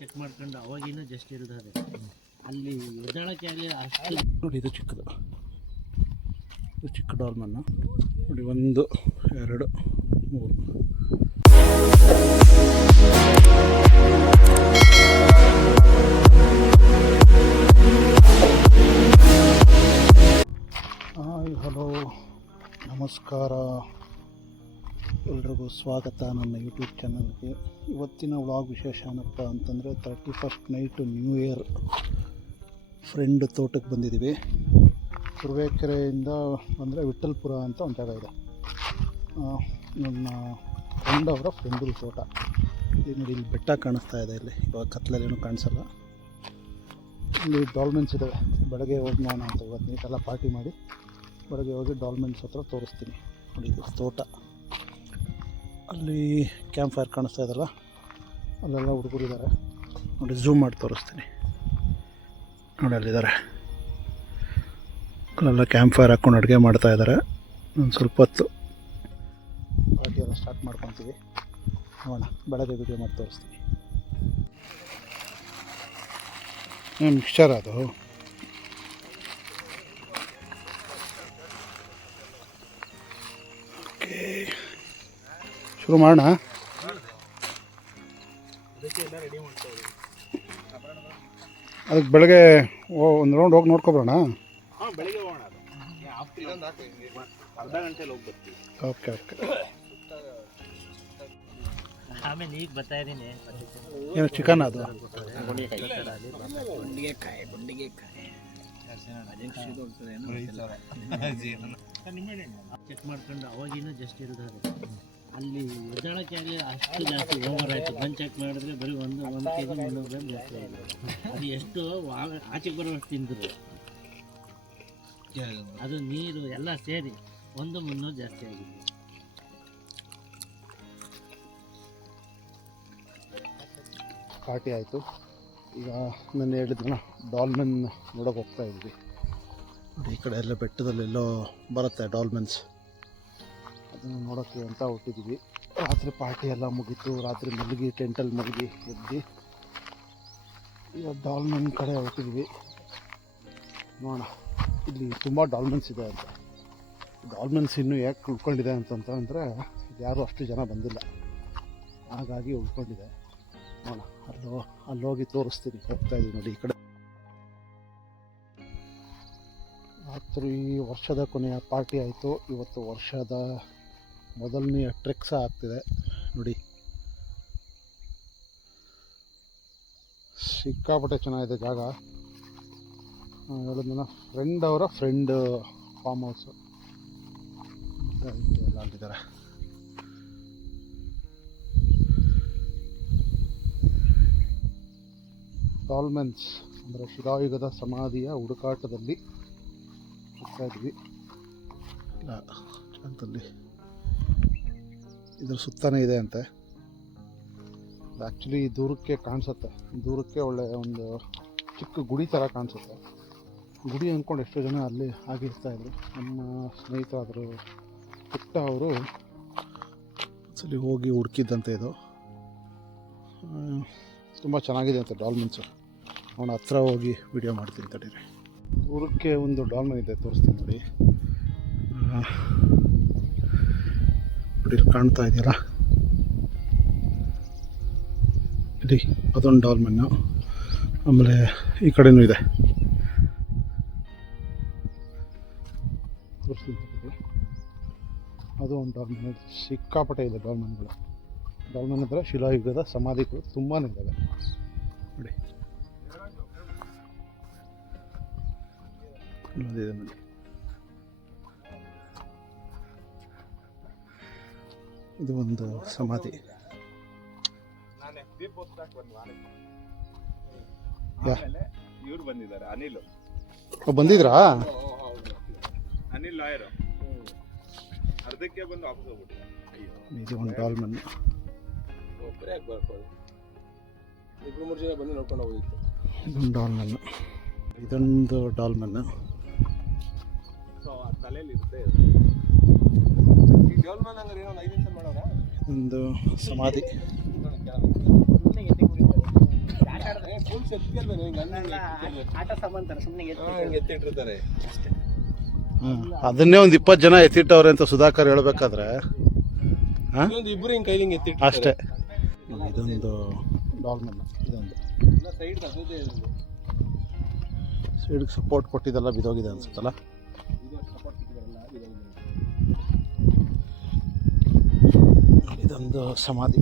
Check ಮಾಡ್ಕೊಂಡು ಅವಾಗಿನೂ just ಇರೋದಾದ್ರೆ ಅಲ್ಲಿ ಎದ್ದಾಳಕ್ಕೆ ಆಗಲಿ ಅಷ್ಟು ನೋಡಿ. ಇದು ಚಿಕ್ಕದು, ಇದು ಚಿಕ್ಕ ಡಾಲ್ಮನ್ನು ನೋಡಿ. 1 2 3 ಹಾಯ್, ಹಲೋ, ನಮಸ್ಕಾರ, ಎಲ್ರಿಗೂ ಸ್ವಾಗತ ನನ್ನ ಯೂಟ್ಯೂಬ್ ಚಾನಲ್ಗೆ. ಇವತ್ತಿನ ವ್ಲಾಗ್ ವಿಶೇಷ ಏನಪ್ಪ ಅಂತಂದರೆ 31st night new year friend ತೋಟಕ್ಕೆ ಬಂದಿದ್ದೀವಿ. ತುರುವೇಕೆರೆಯಿಂದ ಬಂದರೆ ವಿಠಲ್ಪುರ ಅಂತ ಒಂದು ಜಾಗ ಇದೆ. ನನ್ನ ಫ್ರೆಂಡ್ ಅವರ ಫ್ರೆಂಡು ತೋಟ. ಈಗ ನೋಡಿ, ಇಲ್ಲಿ ಬೆಟ್ಟ ಕಾಣಿಸ್ತಾ ಇದೆ. ಇಲ್ಲಿ ಇವಾಗ ಕತ್ಲಲ್ಲೇನೂ ಕಾಣಿಸಲ್ಲ. ಇಲ್ಲಿ ಡಾಲ್ಮೆನ್ಸ್ ಇದ್ದಾವೆ. ಬೆಳಗ್ಗೆ ಹೋಗಿ ನೋಡೋಣ ಅಂತ ಇವತ್ತು ನೀಟೆಲ್ಲ ಪಾರ್ಟಿ ಮಾಡಿ ಬೆಳಗ್ಗೆ ಹೋಗಿ ಡಾಲ್ಮೆನ್ಸ್ ಹತ್ರ ತೋರಿಸ್ತೀನಿ. ನೋಡಿ, ಇದು ತೋಟ. ಅಲ್ಲಿ ಕ್ಯಾಂಪ್ ಫೈರ್ ಕಾಣಿಸ್ತಾ ಇದಲ್ಲ, ಅಲ್ಲೆಲ್ಲ ಹುಡುಗರಿದ್ದಾರೆ ನೋಡಿ. ಝೂಮ್ ಮಾಡಿ ತೋರಿಸ್ತೀನಿ ನೋಡಿ. ಅಲ್ಲಿದ್ದಾರೆ, ಅಲ್ಲೆಲ್ಲ ಕ್ಯಾಂಪ್ ಫೈರ್ ಹಾಕ್ಕೊಂಡು ಅಡುಗೆ ಮಾಡ್ತಾ ಇದ್ದಾರೆ. ಒಂದು ಸ್ವಲ್ಪ ಹೊತ್ತು ಪಾರ್ಟಿ ಎಲ್ಲ ಸ್ಟಾರ್ಟ್ ಮಾಡ್ಕೊತೀವಿ. ನೋಡೋಣ, ಬೆಳಗ್ಗೆ ವಿಡಿಯೋ ಮಾಡಿ ತೋರಿಸ್ತೀನಿ. ಮಿಕ್ಸ್ಚರ್ ಅದು. ಓಕೆ, ಶುರು ಮಾಡೋಣ. ಅದಕ್ಕೆ ಬೆಳಗ್ಗೆ ಒಂದು ರೌಂಡ್ ಹೋಗಿ ನೋಡ್ಕೊಬರೋಣ. ಬೆಳಿಗ್ಗೆ ಹೋಗೋಣ, ಅರ್ಧ ಗಂಟೆಲಿ ಹೋಗಿ ಬರ್ತೀವಿ. Okay okay. ಆಮೇಲೆ ಈಗ ಬರ್ತಾ ಇದ್ದೀನಿ. ಏನು ಚಿಕನ್ ಅದು? ಚೆಕ್ ಮಾಡ್ಕೊಂಡು ಅವಾಗಿನೂ ಜಸ್ಟ್ ಇರೋದಾದ್ರೆ ಅಲ್ಲಿ ಎದ್ದಾಳಕ್ಕೆ ಆಗಲಿ ಅಷ್ಟು ಜಾಸ್ತಿ ಓವರ್ ಆಯಿತು. ಬಂದು ಚೆಕ್ ಮಾಡಿದ್ರೆ ಬರೀ ಒಂದು ಕೆಜಿ 300 ಗ್ರಾಮ್ ಜಾಸ್ತಿ ಆಗಿದೆ. ಅದು ಎಷ್ಟು ಆಚೆಗೆ ಬರೋಷ್ಟು ತಿಂದರು. ಅದು ನೀರು ಎಲ್ಲ ಸೇರಿ 100-300 ಜಾಸ್ತಿ ಆಗಿದೆ. ಪಾರ್ಟಿ ಆಯಿತು. ಈಗ ನಾನು ಹೇಳಿದ್ನ ಡಾಲ್ಮೆನ್ ನೋಡೋಕೆ ಹೋಗ್ತಾ ಇದ್ವಿ. ಈ ಕಡೆ ಎಲ್ಲ ಬೆಟ್ಟದಲ್ಲೆಲ್ಲೋ ಬರುತ್ತೆ ಡಾಲ್ಮೆನ್ಸ್. ಅದನ್ನು ನೋಡೋಕ್ಕೆ ಅಂತ ಹುಟ್ಟಿದ್ವಿ. ರಾತ್ರಿ ಪಾರ್ಟಿ ಎಲ್ಲ ಮುಗೀತು. ರಾತ್ರಿ ಮಲಗಿ ಟೆಂಟಲ್ಲಿ ಮಲಗಿ ಎದ್ದು ಈಗ ಡಾಲ್ಮೆನ್ ಕಡೆ ಹೊಟ್ಟಿದ್ವಿ. ನೋಡೋಣ, ಇಲ್ಲಿ ತುಂಬ ಡಾಲ್ಮೆನ್ಸ್ ಇದೆ ಅಂತ. ಡಾಲ್ಮೆನ್ಸ್ ಇನ್ನೂ ಯಾಕೆ ಉಳ್ಕೊಂಡಿದೆ ಅಂತಂದರೆ ಯಾರೂ ಅಷ್ಟು ಜನ ಬಂದಿಲ್ಲ, ಹಾಗಾಗಿ ಉಳ್ಕೊಂಡಿದೆ. ನೋಡೋಣ, ಅಲ್ಲೋಗಿ ತೋರಿಸ್ತೀನಿ. ಹೋಗ್ತಾ ಇದ್ದೀವಿ ನೋಡಿ. ಈ ಕಡೆ ರಾತ್ರಿ ವರ್ಷದ ಕೊನೆಯ ಪಾರ್ಟಿ ಆಯಿತು. ಇವತ್ತು ವರ್ಷದ ಮೊದಲನೆಯ ಟ್ರೆಕ್ ಸಹ ಆಗ್ತಿದೆ ನೋಡಿ. ಸಿಕ್ಕಾಪಟ್ಟೆ ಚೆನ್ನಾಗಿದೆ ಜಾಗ. ಹೇಳಿದ್ನ ಫ್ರೆಂಡ್ ಅವರ ಫ್ರೆಂಡ್ ಫಾರ್ಮ್ ಹೌಸು ಎಲ್ಲ ಅಲ್ಲಿದ್ದಾರೆ. ಡಾಲ್ಮೆನ್ಸ್ ಅಂದರೆ ಶಿಲಾಯುಗದ ಸಮಾಧಿಯ ಹುಡುಕಾಟದಲ್ಲಿ ಹೋಗ್ತಾ ಇದ್ವಿ. ಅಂತಲ್ಲಿ ಇದ್ರ ಸುತ್ತನೇ ಇದೆ ಅಂತೆ. ಆ್ಯಕ್ಚುಲಿ ದೂರಕ್ಕೆ ಕಾಣಿಸುತ್ತೆ, ದೂರಕ್ಕೆ ಒಳ್ಳೆಯ ಒಂದು ಚಿಕ್ಕ ಗುಡಿ ಥರ ಕಾಣಿಸುತ್ತೆ. ಗುಡಿ ಅಂದ್ಕೊಂಡು ಎಷ್ಟೋ ಜನ ಅಲ್ಲಿ ಆಗಿರ್ತಾಯಿದ್ರು. ನಮ್ಮ ಸ್ನೇಹಿತರಾದರು ಪುಟ್ಟ ಅವರು ಸಲಿ ಹೋಗಿ ಹುಡುಕಿದ್ದಂತೆ. ಇದು ತುಂಬ ಚೆನ್ನಾಗಿದೆ ಅಂತ ಡಾಲ್ಮೆನ್ಸು. ಅವನ ಹತ್ರ ಹೋಗಿ ವಿಡಿಯೋ ಮಾಡ್ತೀನಿ ತಡೀರಿ. ದೂರಕ್ಕೆ ಒಂದು ಡಾಲ್ಮೆನ್ ಇದೆ, ತೋರಿಸ್ತೀನಿ ನೋಡಿ. ನೋಡಿ, ಕಾಣ್ತಾ ಇದೆಯಲ್ಲ ಇಲ್ಲಿ, ಅದೊಂದು ಡಾಲ್ಮೆನ್ನು. ಆಮೇಲೆ ಈ ಕಡೆನೂ ಇದೆ, ತೋರಿಸ್ತೀನಿ ತಡೀರಿ. ಅದು ಒಂದು ಡಾಲ್ಮೆನ್. ಸಿಕ್ಕಾಪಟ್ಟೆ ಇದೆ ಡಾಲ್ಮೆನ್ಗಳು. ಡಾಲ್ಮೆನ್ ಅಂದರೆ ಶಿಲಾಯುಗದ ಸಮಾಧಿಗಳು ತುಂಬಾ ಇದ್ದಾವೆ ನೋಡಿ. ನೋಡಿದೆ ನೋಡಿ, ಇದು ಒಂದು ಸಮಾಧಿ. ಇವ್ರು ಬಂದಿದ್ದಾರೆ, ಅನಿಲ್ ಬಂದಿದ್ರಾ? ಅನಿಲ್ ಲಾಯರ್ ಅರ್ಧಕ್ಕೆ ಬಂದು ವಾಪಸ್ ಹೋಗ್ಬಿಟ್ಟು. ಇದು ಒಂದು ಡಾಲ್ಮೆನ್. ಇಬ್ರು 3 ಜನ ಬಂದು ನೋಡ್ಕೊಂಡು ಹೋಗಿತ್ತು. ಇದೊಂದು ಡಾಲ್ಮೆನ್. ಇದೊಂದು ಡಾಲ್ಮೆನ್. ತಲೆಯಲ್ಲಿ ಇರುತ್ತೆ ಡಾಲ್ಮೆನ್. ಹಂಗಾರೆ ಏನೋ 5 ನಿಮಿಷ ಮಾಡೋರ ಒಂದು ಸಮಾಧಿ. ಆಟ ಸಾಮಾನು ಸುಮ್ಮನೆ ಎತ್ತಿಟ್ಟಿರ್ತಾರೆ. ಅಷ್ಟೇ. ಅದನ್ನೇ ಒಂದು 20 ಜನ ಎತ್ತಿಟ್ಟವ್ರೆ ಅಂತ ಸುಧಾಕರ್ ಹೇಳ್ಬೇಕಾದ್ರೆ ಇಬ್ರು ಹಿಂಗ್ ಕೈಲಿ ಹಿಂಗ್ ಎತ್ತಿಟ್ಟು ಅಷ್ಟೇ. ಇದೊಂದು ಡಾಲ್ಮೆನ್, ಇದೊಂದು ಸೈಡ್ಗೆ ಸಪೋರ್ಟ್ ಕೊಟ್ಟಿದ್ದೆಲ್ಲ ಬಿದೋಗಿದೆ ಅನ್ಸುತ್ತಲ್ಲ. ಇದೊಂದು ಸಮಾಧಿ.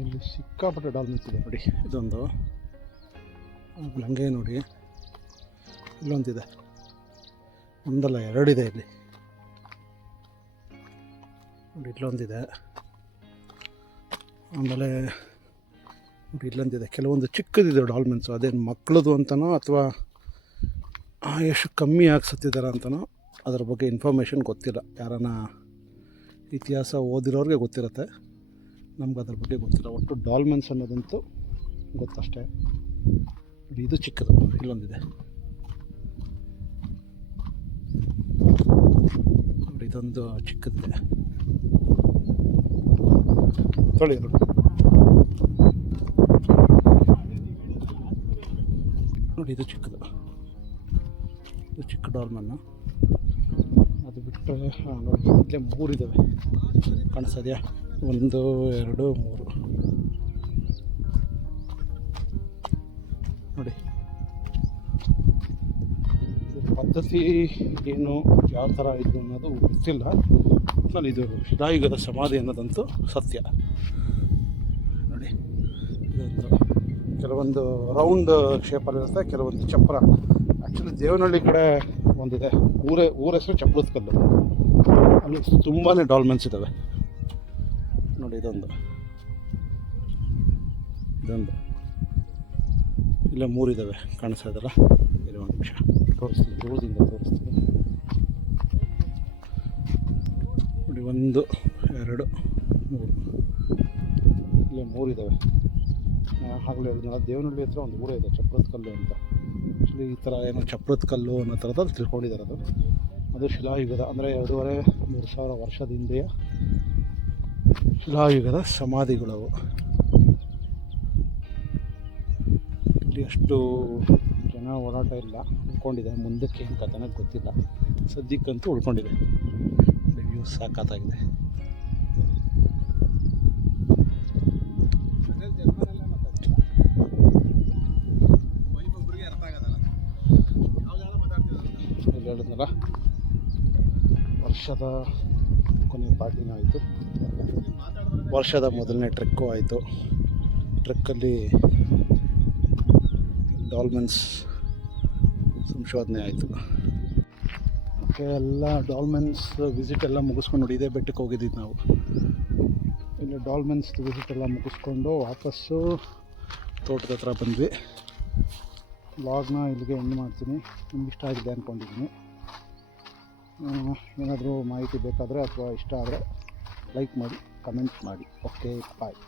ಇಲ್ಲಿ ಸಿಕ್ಕಾಪಟ್ಟೆ ಡಾಲ್ಮೆನ್ಸ್ ಇದೆ ನೋಡಿ. ಇದೊಂದು ಹಂಗೆ ನೋಡಿ, ಇಲ್ಲೊಂದಿದೆ, ಒಂದಲ್ಲ ಎರಡಿದೆ ಇಲ್ಲಿ ನೋಡಿ. ಇಲ್ಲೊಂದಿದೆ, ಆಮೇಲೆ ನೋಡಿ ಇಲ್ಲೊಂದಿದೆ. ಕೆಲವೊಂದು ಚಿಕ್ಕದಿದೆ ಡಾಲ್ಮೆನ್ಸು, ಅದೇನು ಮಕ್ಕಳದು ಅಂತನೋ ಅಥವಾ ಎಷ್ಟು ಕಮ್ಮಿ ಸತ್ತಿದ್ದಾರೆ ಅಂತನೋ ಅದ್ರ ಬಗ್ಗೆ ಇನ್ಫಾರ್ಮೇಷನ್ ಗೊತ್ತಿಲ್ಲ. ಯಾರನ್ನ ಇತಿಹಾಸ ಓದಿರೋರಿಗೆ ಗೊತ್ತಿರುತ್ತೆ, ನಮ್ಗೆ ಅದ್ರ ಬಗ್ಗೆ ಗೊತ್ತಿಲ್ಲ. ಒಟ್ಟು ಡಾಲ್ಮೆನ್ಸ್ ಅನ್ನೋದಂತೂ ಗೊತ್ತಷ್ಟೇ. ನೋಡಿ ಇದು ಚಿಕ್ಕದು, ಇಲ್ಲೊಂದಿದೆ ನೋಡಿ, ಇದೊಂದು ಚಿಕ್ಕದಿದೆ ತೊಳಿ ನೋಡಿ. ನೋಡಿ ಇದು ಚಿಕ್ಕದು, ಇದು ಚಿಕ್ಕ ಡಾಲ್ಮನ್ನು. ಅದು ಬಿಟ್ಟರೆ ನೋಡಿ ಇಲ್ಲೇ 3 ಇದ್ದಾವೆ, ಕಾಣಿಸ್ತದೆಯಾ? 1 2 3 ನೋಡಿ. ಪದ್ಧತಿ ಏನು ಯಾವ ಥರ ಇದು ಅನ್ನೋದು ಗೊತ್ತಿಲ್ಲ. ನಾನು ಇದು ಶಿಲಾಯುಗದ ಸಮಾಧಿ ಅನ್ನೋದಂತೂ ಸತ್ಯ ನೋಡಿ. ಇದೊಂದು ಕೆಲವೊಂದು ರೌಂಡ್ ಶೇಪಲ್ಲಿರುತ್ತೆ, ಕೆಲವೊಂದು ಚಪ್ರ. ಆ್ಯಕ್ಚುಲಿ ದೇವನಹಳ್ಳಿ ಕಡೆ ಒಂದಿದೆ, ಊರ ಹೆಸರು ಚಪ್ರದ ಕಲ್ಲು. ಅಲ್ಲಿ ತುಂಬಾ ಡಾಲ್ಮೆನ್ಸ್ ಇದ್ದಾವೆ ನೋಡಿ. ಇದೊಂದು ಇಲ್ಲೇ 3 ಇದ್ದಾವೆ, ಕಾಣಿಸ್ತಾ ಇದಲ್ಲ. ಇಲ್ಲಿ ಒಂದು ನಿಮಿಷ ತೋರಿಸ್ತೀನಿ, ದೂರದಿಂದ ತೋರಿಸ್ತೀನಿ ನೋಡಿ. 1 2 3 ಇಲ್ಲೇ 3 ಇದ್ದಾವೆ. ಆಗಲೇ ಹೇಳಿದ್ನಲ್ಲ, ದೇವನಹಳ್ಳಿ ಹತ್ರ ಒಂದು ಊರೇ ಇದೆ ಚಪ್ರದ ಕಲ್ಲು ಅಂತ. ಆ್ಯಕ್ಚುಲಿ ಈ ಥರ ಏನೋ ಚಪ್ರದ ಕಲ್ಲು ಅನ್ನೋ ಥರದಲ್ಲಿ ತಿಳ್ಕೊಂಡಿದ್ದಾರೆ. ಅದು ಶಿಲಾಯುಗದ, ಅಂದರೆ 2,500-3 ಸಾವಿರ ವರ್ಷದ ಹಿಂದೆಯ ಶಿಲಾಯುಗದ ಸಮಾಧಿಗಳವು. ಇಲ್ಲಿ ಅಷ್ಟು ಜನ ಓಡಾಟ ಇಲ್ಲ, ಉಳ್ಕೊಂಡಿದೆ. ಮುಂದಕ್ಕೆ ಏನು ಕಥೆನ ಗೊತ್ತಿಲ್ಲ, ಸದ್ಯಕ್ಕಂತೂ ಉಳ್ಕೊಂಡಿದೆ. ವ್ಯೂ ಸಾಕಾಗಿದೆ. ಹೇಳಿದ್ನಲ್ಲ, ವರ್ಷದ ಕೊನೆ ಪಾರ್ಟಿನೂ ಆಯಿತು, ವರ್ಷದ ಮೊದಲನೇ ಟ್ರೆಕ್ಕು ಆಯಿತು. ಟ್ರೆಕ್ಕಲ್ಲಿ ಡಾಲ್ಮೆನ್ಸ್ ಸಂಶೋಧನೆ ಆಯಿತು. ಓಕೆ, ಎಲ್ಲ ಡಾಲ್ಮೆನ್ಸ್ ವಿಸಿಟ್ ಎಲ್ಲ ಮುಗಿಸ್ಕೊಂಡು ನೋಡಿ, ಇದೇ ಬೆಟ್ಟಕ್ಕೆ ಹೋಗಿದ್ದೀವಿ ನಾವು. ಇಲ್ಲಿ ಡಾಲ್ಮೆನ್ಸ್ ವಿಸಿಟ್ ಎಲ್ಲ ಮುಗಿಸ್ಕೊಂಡು ವಾಪಸ್ಸು ತೋಟದ ಹತ್ರ ಬಂದ್ವಿ. ವ್ಲಾಗ್ನ ಇಲ್ಲಿಗೆ ಎಂಡ್ ಮಾಡ್ತೀನಿ. ನಿಮ್ಗೆ ಇಷ್ಟ ಆಗಿದೆ ಅಂದ್ಕೊಂಡಿದ್ದೀನಿ. ಏನಾದರೂ ಮಾಹಿತಿ ಬೇಕಾದರೆ ಅಥವಾ ಇಷ್ಟ ಆದರೆ ಲೈಕ್ ಮಾಡಿ, ಕಮೆಂಟ್ ಮಾಡಿ. ಓಕೆ, ಬಾಯ್.